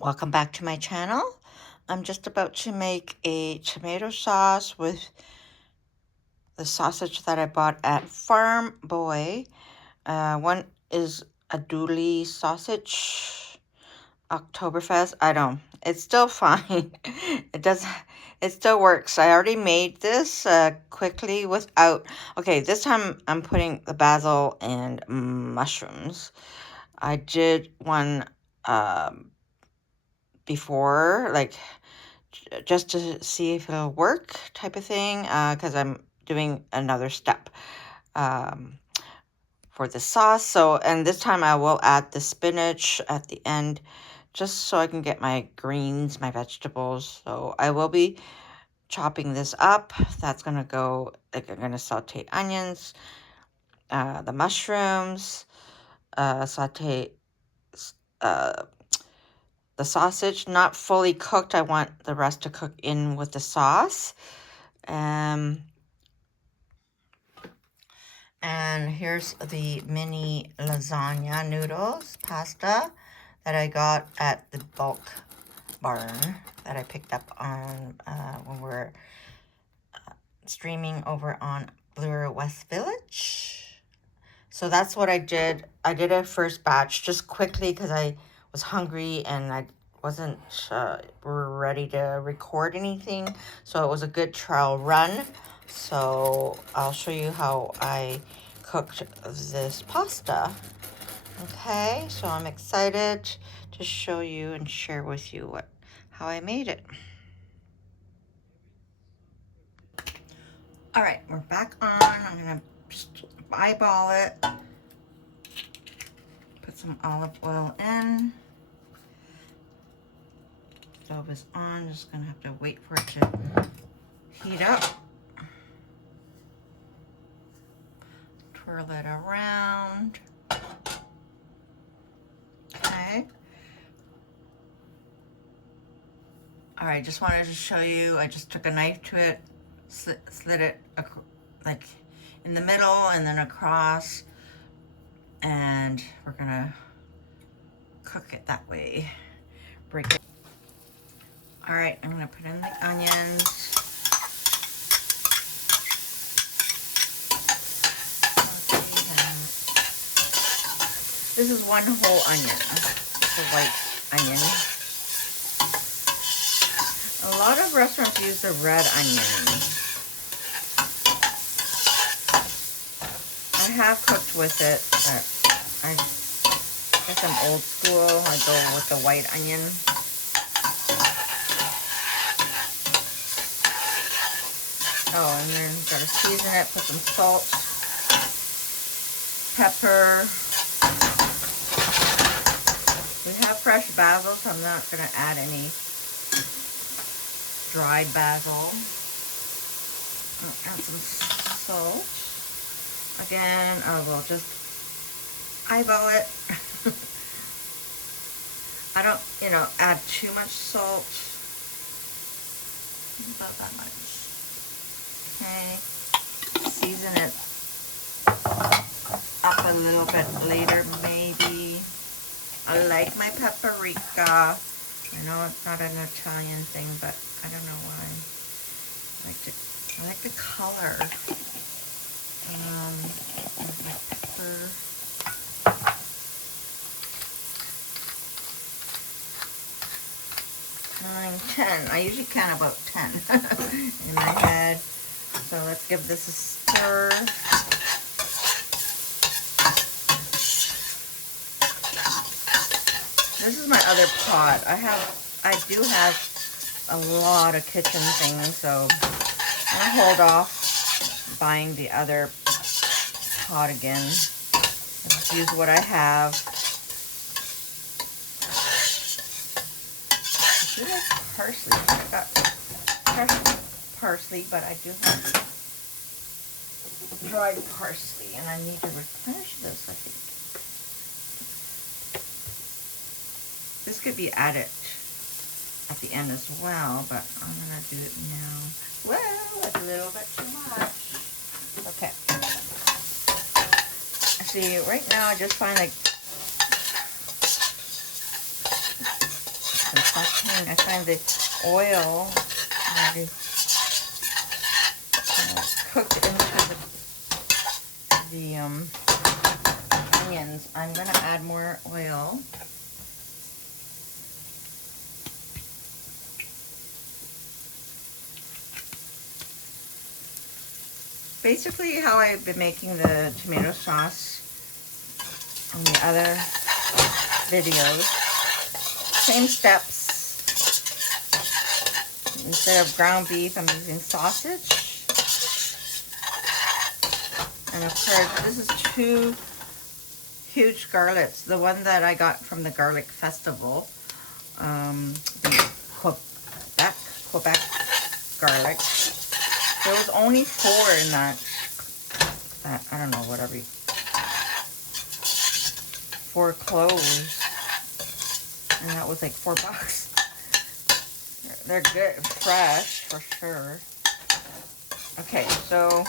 Welcome back to my channel. I'm just about to make a tomato sauce with the sausage that I bought at Farm Boy. One is Andouille sausage, Oktoberfest. I don't. It's still fine. It does. It still works. I already made this quickly without. Okay, this time I'm putting the basil and mushrooms. I did one before, like just to see if it'll work type of thing, because I'm doing another step um, for the sauce. So, and this time I will add the spinach at the end just so I can get my greens, my vegetables. So I will be chopping this up. That's going to go, like, I'm going to saute onions, the mushrooms, saute uh, the sausage, not fully cooked. I want the rest to cook in with the sauce. And here's the mini lasagna noodles, pasta that I got at the bulk barn that I picked up on when we're streaming over on Blue West Village. So that's what I did. I did a first batch just quickly because I was hungry and I wasn't ready to record anything. So it was a good trial run. So I'll show you how I cooked this pasta. Okay, so I'm excited to show you and share with you how I made it. All right, we're back on. I'm gonna eyeball it. Put some olive oil in. Stove is on. Just gonna have to wait for it to heat up. Twirl it around. Okay. All right, just wanted to show you. I just took a knife to it, slid it like in the middle and then across, and we're gonna cook it that way. Break it. All right, I'm gonna put in the onions. This is one whole onion, the white onion. A lot of restaurants use the red onion. I have cooked with it, but I guess I'm old school. I go with the white onion. Oh, and then gotta season it, put some salt, pepper. We have fresh basil, so I'm not gonna add any dried basil. I'll add some salt. Again, I will just eyeball it. I don't, add too much salt. About that much. Okay. Season it up a little bit later, maybe. I like my paprika. I know it's not an Italian thing, but I don't know why. I like the color. There's my pepper. 9, 10. I usually count about 10 in my head. So let's give this a stir. This is my other pot. I do have a lot of kitchen things, so I'm gonna hold off buying the other pot again. I'll just use what I have. I do like parsley. I got fresh parsley, but I do have dried parsley, and I need to replenish this, I think. This could be added at the end as well, but I'm gonna do it now. Well, it's a little bit too much. Okay. See, right now I just find like sauteing. I find the oil already cooked into the onions. I'm going to add more oil. Basically how I've been making the tomato sauce on the other videos. Same steps. Instead of ground beef, I'm using sausage. And of course, this is 2 huge garlics. The one that I got from the garlic festival, the Quebec garlic. There was only 4 in that I don't know, whatever. 4 cloves, and that was like $4. They're good, fresh for sure. Okay, so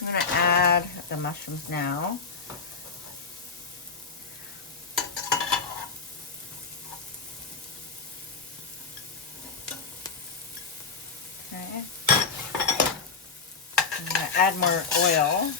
I'm gonna add the mushrooms now. Okay. I'm gonna add more oil.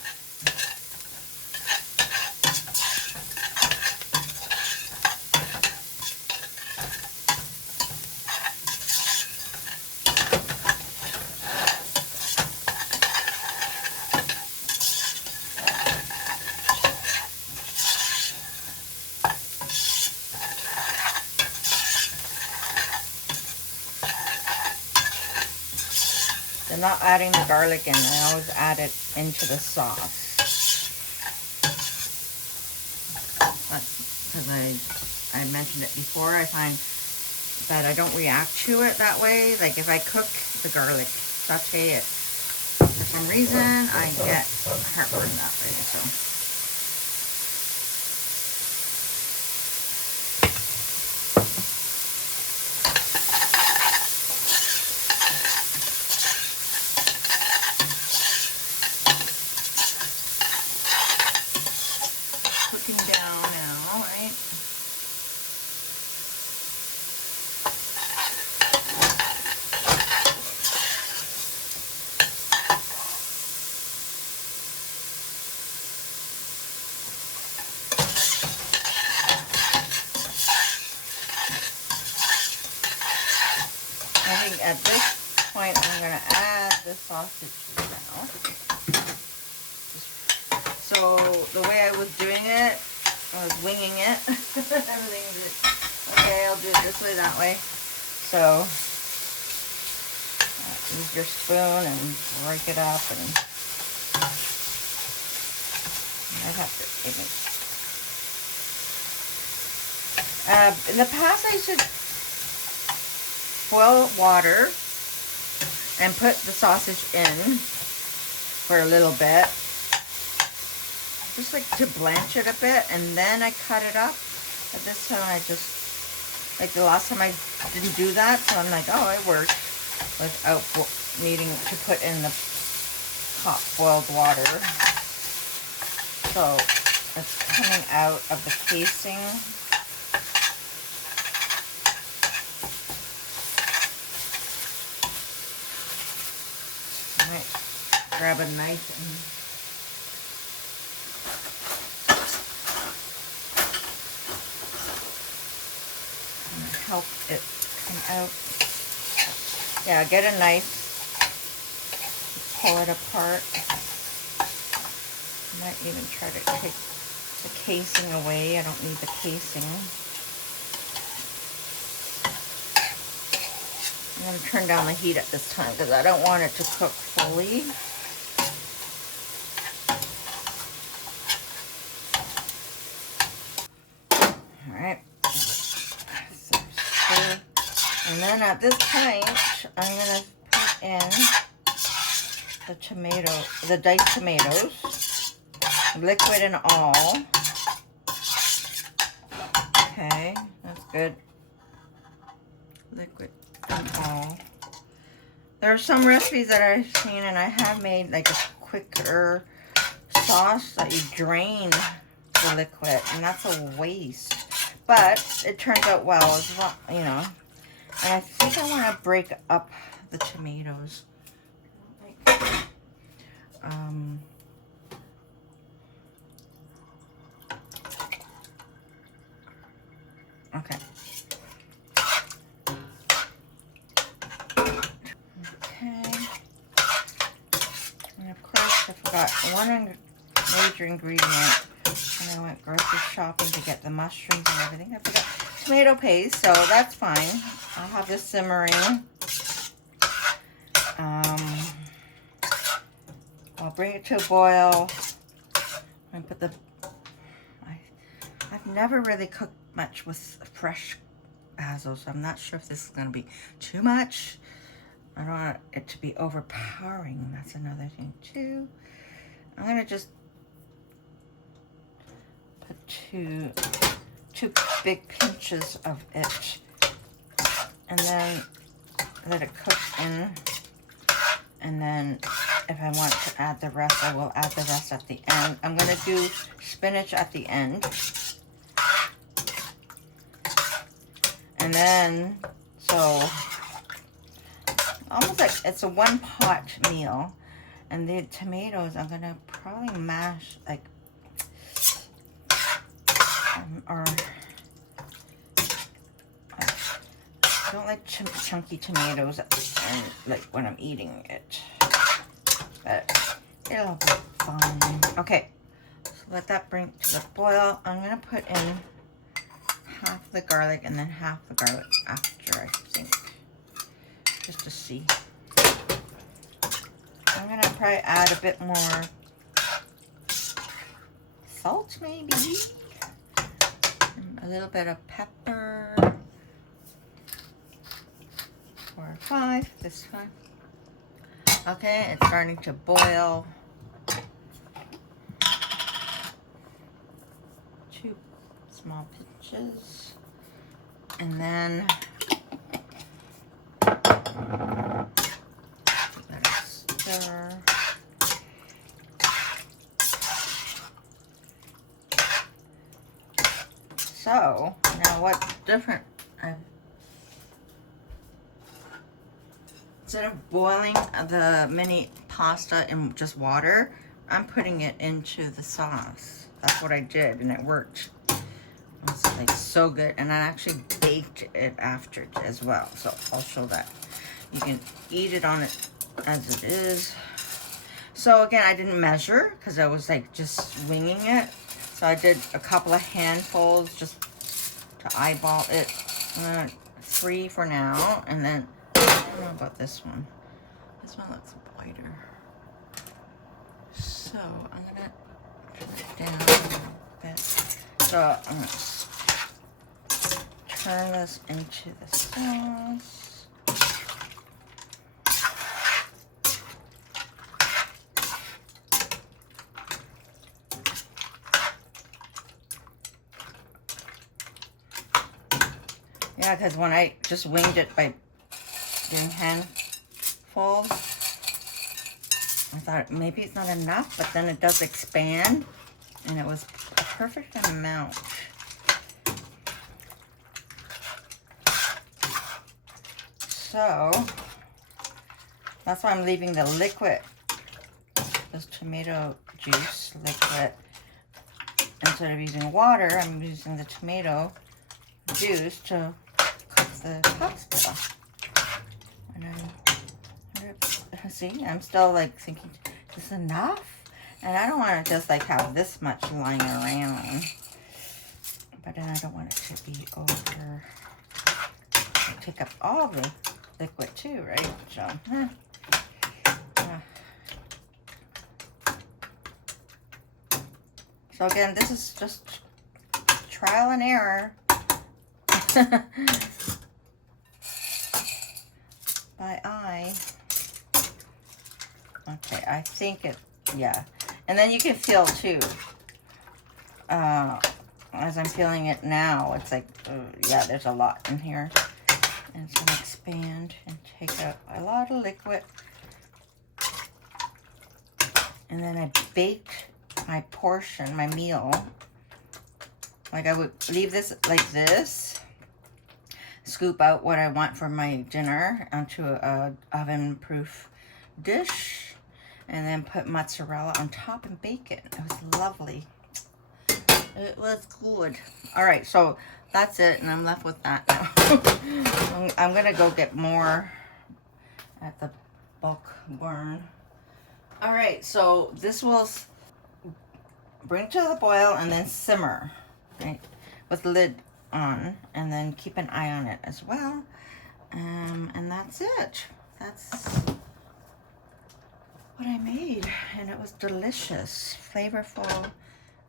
I'm not adding the garlic in. I always add it into the sauce. Because I mentioned it before, I find that I don't react to it that way. Like if I cook the garlic, saute it, for some reason I get heartburn that way. So at this point, I'm going to add the sausage now. So the way I was doing it, I was winging it. Everything is, okay, I'll do it this way, that way. So use your spoon and break it up, and I have to. In the past, I used to boil water and put the sausage in for a little bit, just like to blanch it a bit, and then I cut it up. But this time I just, like the last time I didn't do that, so I'm like, oh, it worked without needing to put in the hot boiled water. So it's coming out of the casing. Grab a knife and help it come out. Yeah, get a knife, pull it apart. I might even try to take the casing away. I don't need the casing. I'm going to turn down the heat at this time because I don't want it to cook fully. Alright. And then at this point, I'm going to put in the diced tomatoes, liquid and all. Okay, that's good. Liquid and all. There are some recipes that I've seen, and I have made like a quicker sauce that you drain the liquid, and that's a waste but it turns out well as well, you know. And I think I want to break up the tomatoes. Okay. Okay. And of course, I forgot one major ingredient. And I went grocery shopping to get the mushrooms and everything. I forgot tomato paste, so that's fine. I'll have this simmering. I'll bring it to a boil. And put the. I've never really cooked much with fresh basil, so I'm not sure if this is going to be too much. I don't want it to be overpowering. That's another thing too. I'm going to just put two big pinches of it, and then let it cook in. And then if I want to add the rest, I will add the rest at the end. I'm going to do spinach at the end. And then, so almost like it's a one pot meal. And the tomatoes, I'm going to probably mash, like, or I don't like chunky tomatoes and like when I'm eating it, but it'll be fine. Okay, so let that bring to the boil. I'm gonna put in half the garlic and then half the garlic after, I think, just to see. I'm gonna probably add a bit more salt, maybe, and a little bit of pepper. 4 or 5 this time. Okay, it's starting to boil. 2 small pinches, and then let it stir. So now what's different? Instead of boiling the mini pasta in just water, I'm putting it into the sauce. That's what I did, and it worked. It was like so good, and I actually baked it after as well. So I'll show that. You can eat it on it as it is. So again, I didn't measure because I was like just winging it. So I did a couple of handfuls just to eyeball it. 3 for now, and then I don't know about this one. This one looks whiter. So I'm gonna turn it down a little bit. So I'm gonna turn this into the sauce. Yeah, because when I just winged it by doing handfuls, I thought maybe it's not enough, but then it does expand, and it was a perfect amount. So that's why I'm leaving the liquid, this tomato juice liquid. Instead of using water, I'm using the tomato juice to cook the pasta. And I see, I'm still like thinking, is this enough? And I don't want to just like have this much lying around, but then I don't want it to be over, take up all the liquid too, right? So again, this is just trial and error. By eye. Okay, I think it, yeah. And then you can feel too, as I'm feeling it now, it's like, yeah, there's a lot in here. And it's gonna expand and take out a lot of liquid. And then I baked my portion, my meal, Like I would leave this like this, scoop out what I want for my dinner onto a oven-proof dish, and then put mozzarella on top and bake it. It was lovely. It was good. All right, so that's it, and I'm left with that now. I'm gonna go get more at the bulk barn. All right, so this will bring to the boil and then simmer, right, with the lid on, and then keep an eye on it as well. And that's it. That's what I made, and it was delicious, flavorful.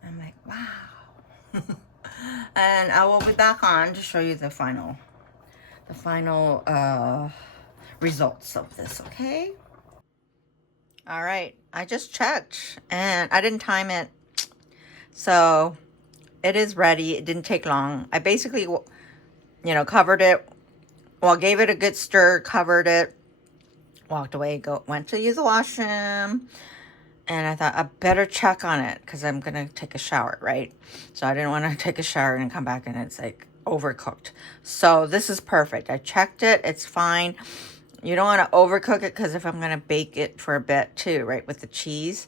I'm like, wow. And I will be back on to show you the final results of this, okay? All right, I just checked, and I didn't time it, so it is ready. It didn't take long. I basically, you know, covered it, well, gave it a good stir, covered it, walked away, went to use the washroom, and I thought I better check on it because I'm gonna take a shower, right? So I didn't want to take a shower and come back and it's like overcooked. So this is perfect. I checked it, it's fine. You don't want to overcook it because if I'm gonna bake it for a bit too, right, with the cheese,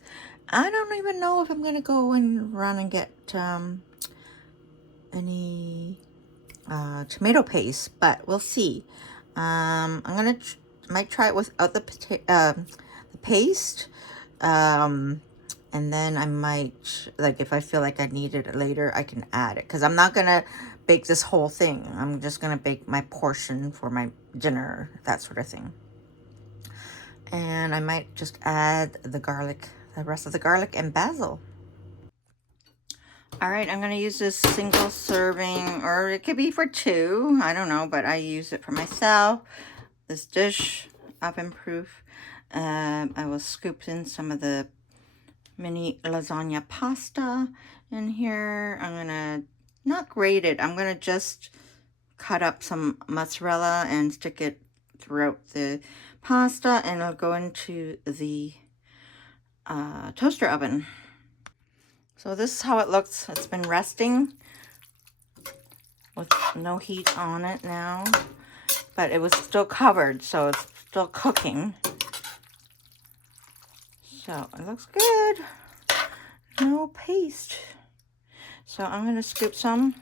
I don't even know if I'm gonna go and run and get any tomato paste, but we'll see. I'm gonna might try it without the paste, and then I might, like, if I feel like I need it later, I can add it, because I'm not gonna bake this whole thing. I'm just gonna bake my portion for my dinner, that sort of thing. And I might just add the garlic, the rest of the garlic and basil. All right, I'm going to use this single serving, or it could be for two. I don't know, but I use it for myself. This dish, oven-proof. I will scoop in some of the mini lasagna pasta in here. I'm going to not grate it. I'm going to just cut up some mozzarella and stick it throughout the pasta, and it'll go into the toaster oven. So this is how it looks. It's been resting with no heat on it now, but it was still covered, so it's still cooking. So it looks good. No paste. So I'm going to scoop some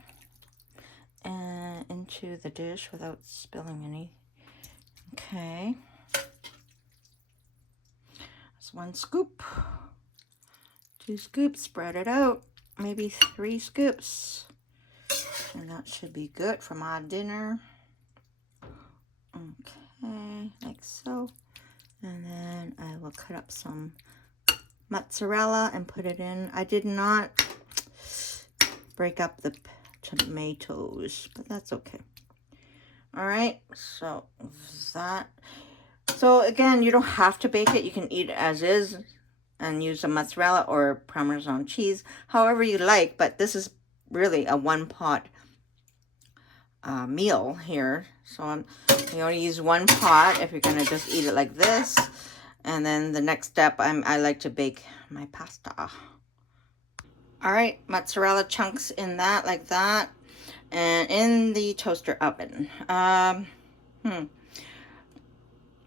into the dish without spilling any. Okay. That's one scoop. 2 scoops, spread it out, maybe 3 scoops, and that should be good for my dinner. Okay, like so. And then I will cut up some mozzarella and put it in. I did not break up the tomatoes, but that's okay. All right, so that. So again, you don't have to bake it. You can eat it as is and use a mozzarella or Parmesan cheese, however you like, but this is really a one-pot meal here. So you only use one pot if you're gonna just eat it like this. And then the next step, I like to bake my pasta. All right, mozzarella chunks in that, like that, and in the toaster oven.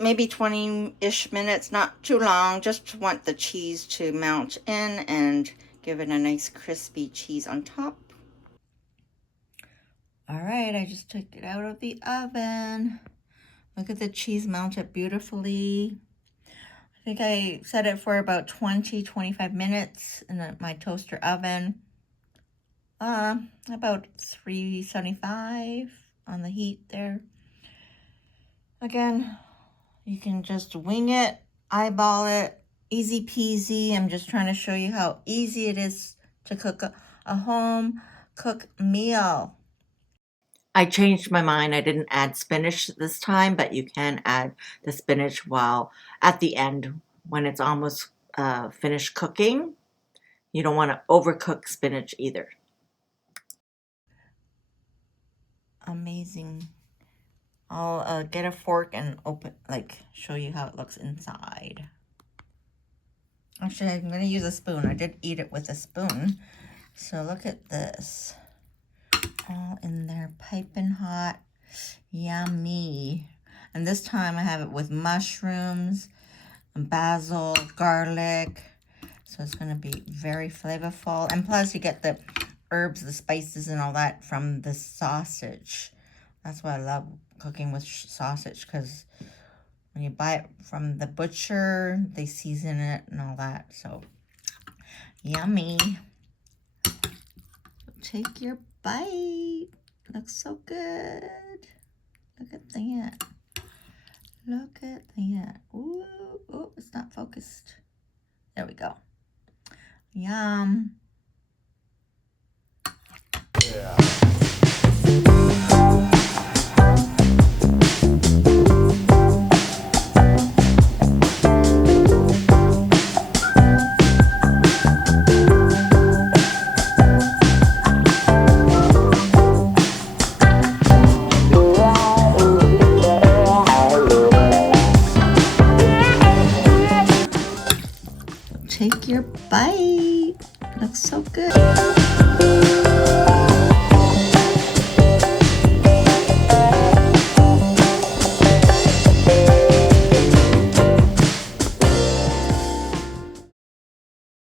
Maybe 20-ish minutes, not too long. Just want the cheese to melt in and give it a nice crispy cheese on top. All right, I just took it out of the oven. Look at the cheese melted beautifully. I think I set it for about 20-25 minutes in my toaster oven. About 375 on the heat there. Again, you can just wing it, eyeball it, easy peasy. I'm just trying to show you how easy it is to cook a home cooked meal. I changed my mind. I didn't add spinach this time, but you can add the spinach while at the end when it's almost finished cooking. You don't want to overcook spinach either. Amazing. I'll get a fork and show you how it looks inside. Actually, I'm going to use a spoon. I did eat it with a spoon. So look at this. all in there, piping hot. Yummy. And this time I have it with mushrooms, basil, garlic. So it's going to be very flavorful. And plus you get the herbs, the spices and all that from the sausage. That's why I love cooking with sausage, because when you buy it from the butcher, they season it and all that. So yummy. Take your bite. Looks so good. Look at that. Look at that. Ooh, oh, it's not focused. There we go. Yum. Yeah. Take your bite. Looks so good.